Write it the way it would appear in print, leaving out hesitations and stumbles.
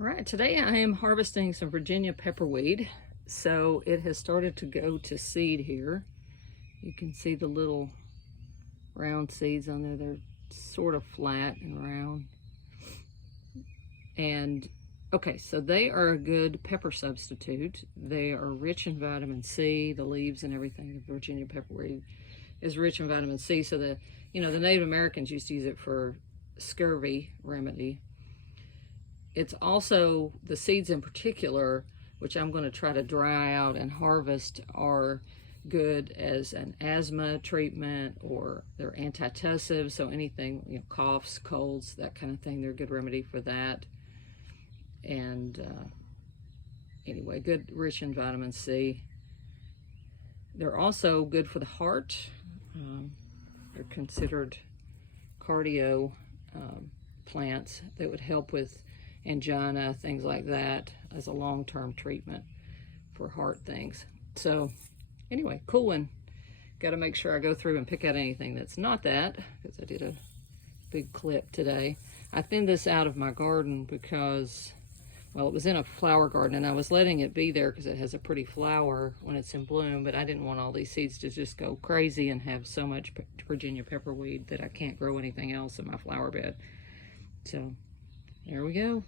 All right, today I am harvesting some Virginia pepperweed. So it has started to go to seed here. You can see the little round seeds on there. They're sort of flat and round. And okay, so they are a good pepper substitute. They are rich in vitamin C. The leaves and everything of Virginia pepperweed is rich in vitamin C. So the Native Americans used to use it for scurvy remedy. It's also, the seeds in particular, which I'm going to try to dry out and harvest, are good as an asthma treatment, or they're antitussive, so anything, coughs, colds, that kind of thing, they're a good remedy for that. And anyway, good, rich in vitamin C. They're also good for the heart. They're considered cardio plants that would help with angina, things like that, as a long-term treatment for heart things. So anyway, cool one. Got to make sure I go through and pick out anything that's not that, because I did a big clip today. I thinned this out of my garden because, well, it was in a flower garden and I was letting it be there because it has a pretty flower when it's in bloom, but I didn't want all these seeds to just go crazy and have so much Virginia pepperweed that I can't grow anything else in my flower bed. So there we go.